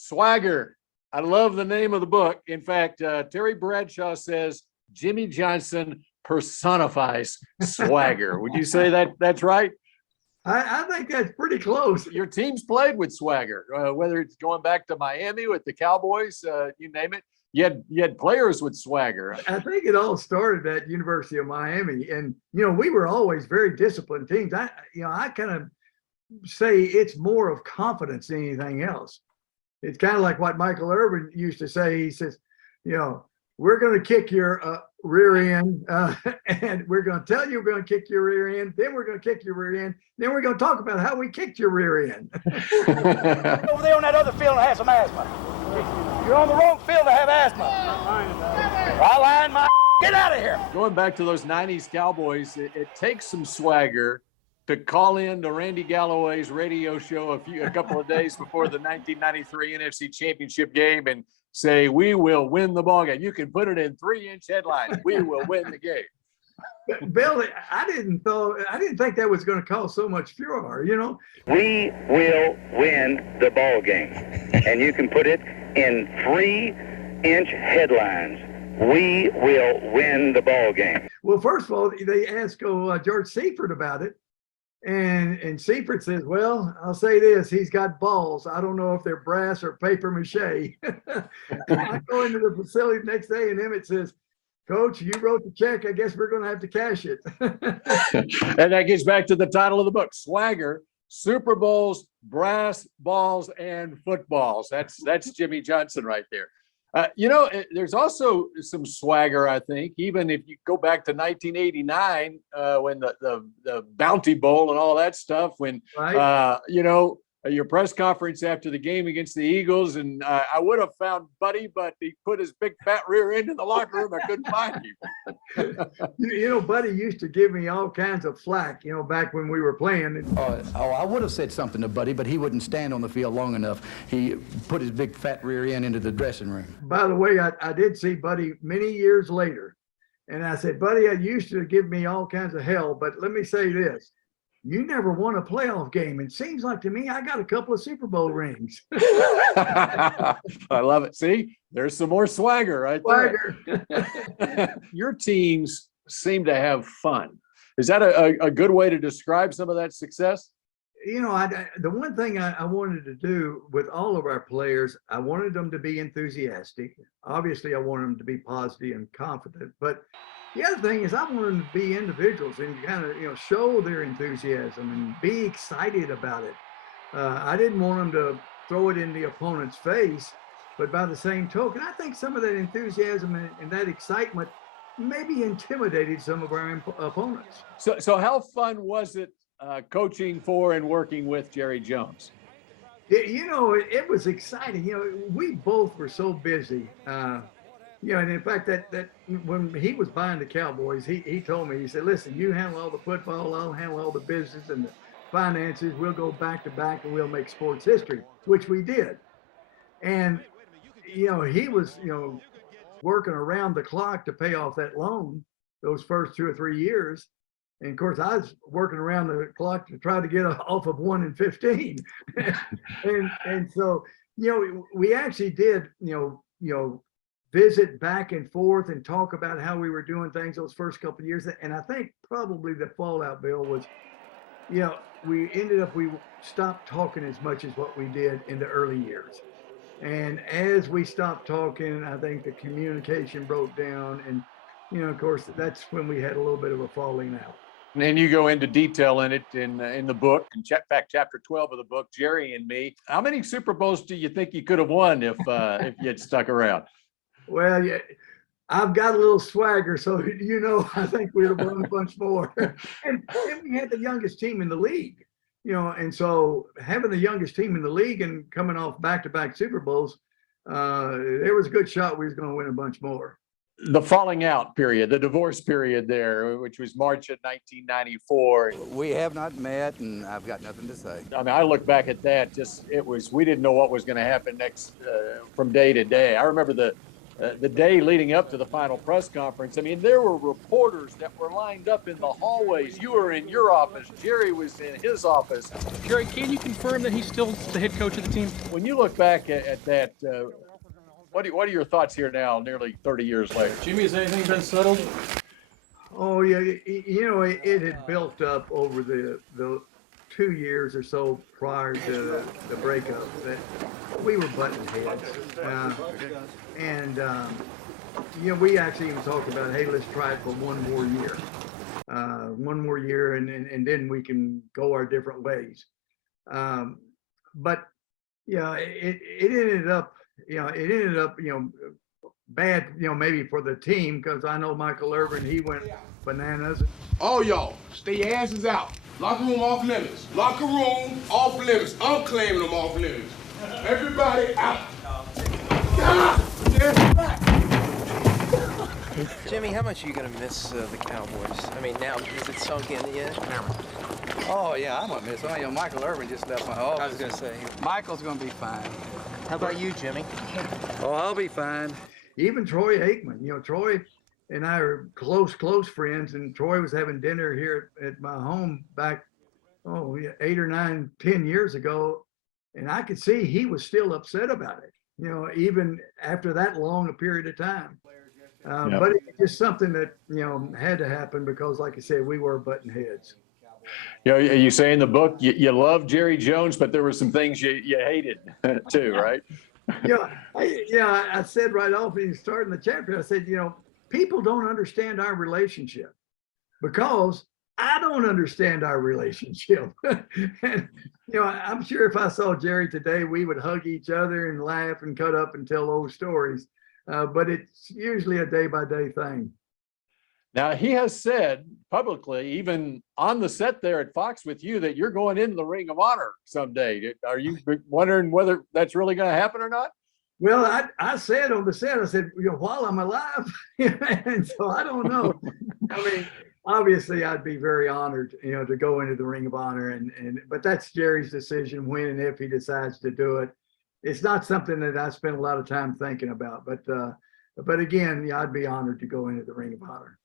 Swagger. I love the name of the book. In fact, Terry Bradshaw says Jimmy Johnson personifies swagger. Would you say that that's right? I think that's pretty close. Your team's played with swagger, whether it's going back to Miami with the Cowboys, you name it. You had players with swagger. I think it all started at University of Miami, and we were always very disciplined teams. I kind of say it's more of confidence than anything else. It's kind of like what Michael Irvin used to say. He says, we're going to kick your rear end, and we're going to tell you we're going to kick your rear end. Then we're going to kick your rear end. Then we're going to talk about how we kicked your rear end. Over there on that other field, I have some asthma. You're on the wrong field to have asthma. I line my get out of here. Going back to those 90s Cowboys, it takes some swagger to call in to Randy Galloway's radio show a couple of days before the 1993 NFC Championship game and say, we will win the ball game. You can put it in 3-inch headlines. We will win the game. Bill, I didn't think that was going to cause so much furor, We will win the ball game. And you can put it in 3-inch headlines. We will win the ball game. Well, first of all, they asked George Seifert about it. And Seifert says, well, I'll say this, he's got balls. I don't know if they're brass or paper mache. I go into the facility the next day and Emmett says, Coach, you wrote the check. I guess we're going to have to cash it. And that gets back to the title of the book, Swagger, Super Bowls, Brass Balls, and Footballs. That's Jimmy Johnson right there. There's also some swagger, I think, even if you go back to 1989, when the Bounty Bowl and all that stuff, when, right. Your press conference after the game against the Eagles, and I would have found Buddy, but he put his big fat rear end in the locker room. I couldn't find him. Buddy used to give me all kinds of flack, back when we were playing. I would have said something to Buddy, but he wouldn't stand on the field long enough. He put his big fat rear end into the dressing room. By the way, I did see Buddy many years later, and I said, Buddy, I used to give me all kinds of hell, but let me say this. You never won a playoff game. It seems like to me, I got a couple of Super Bowl rings. I love it. See, there's some more swagger right there. Your teams seem to have fun. Is that a good way to describe some of that success? The one thing I wanted to do with all of our players, I wanted them to be enthusiastic. Obviously, I wanted them to be positive and confident, but the other thing is I want them to be individuals and kind of, show their enthusiasm and be excited about it. I didn't want them to throw it in the opponent's face, but by the same token, I think some of that enthusiasm and that excitement maybe intimidated some of our opponents. So how fun was it coaching for and working with Jerry Jones? It was exciting. We both were so busy. And in fact, that when he was buying the Cowboys, he told me, he said, listen, you handle all the football, I'll handle all the business and the finances. We'll go back to back and we'll make sports history, which we did. And, he was, working around the clock to pay off that loan those first 2 or 3 years. And of course, I was working around the clock to try to get off of 1 and 15. and so, we actually did, visit back and forth and talk about how we were doing things those first couple of years. And I think probably the fallout, Bill, was, we stopped talking as much as what we did in the early years. And as we stopped talking, I think the communication broke down. And, of course, that's when we had a little bit of a falling out. And you go into detail in it in the book, in fact, chapter 12 of the book, Jerry and Me. How many Super Bowls do you think you could have won if you had stuck around? Well, yeah, I've got a little swagger, so I think we'd have won a bunch more. And we had the youngest team in the league, and so having the youngest team in the league and coming off back-to-back Super Bowls, there was a good shot we was going to win a bunch more. The falling out period, the divorce period there, which was March of 1994. We have not met, and I've got nothing to say. I mean, I look back at that, we didn't know what was going to happen next from day to day. I remember the day leading up to the final press conference. I mean, there were reporters that were lined up in the hallways. You were in your office. Jerry was in his office. Jerry, can you confirm that he's still the head coach of the team? When you look back at that, what are your thoughts here now, nearly 30 years later? Jimmy, has anything been settled? Oh yeah, it had built up over the 2 years or so prior to the breakup that we were butting heads, we actually even talked about, hey, let's try it for one more year, and then we can go our different ways. But yeah, it ended up bad, maybe for the team, because I know Michael Irvin, he went bananas. All y'all, stay your asses out. Locker room off limits. Locker room off limits. I'm claiming them off limits. Everybody out. Jimmy, how much are you going to miss the Cowboys? I mean, now, is it sunk in yet? Oh, yeah, I'm going to miss him. Michael Irvin just left my office. I was going to say. Michael's going to be fine. How about you, Jimmy? Oh, I'll be fine. Even Troy Aikman, Troy and I are close friends, and Troy was having dinner here at my home back, 8 or 9, 10 years ago. And I could see he was still upset about it, even after that long a period of time. But it's just something that, had to happen because, like I said, we were butting heads. You say in the book, you love Jerry Jones, but there were some things you hated too, right? I said right off when you started the chapter, I said, people don't understand our relationship because I don't understand our relationship. And, I'm sure if I saw Jerry today, we would hug each other and laugh and cut up and tell old stories. But it's usually a day-by-day thing. Now, he has said publicly, even on the set there at Fox with you, that you're going into the Ring of Honor someday. Are you wondering whether that's really going to happen or not? Well, I said on the set, I said, while I'm alive. And so I don't know. I mean, obviously I'd be very honored, to go into the Ring of Honor, but that's Jerry's decision when and if he decides to do it. It's not something that I spend a lot of time thinking about, but again, I'd be honored to go into the Ring of Honor.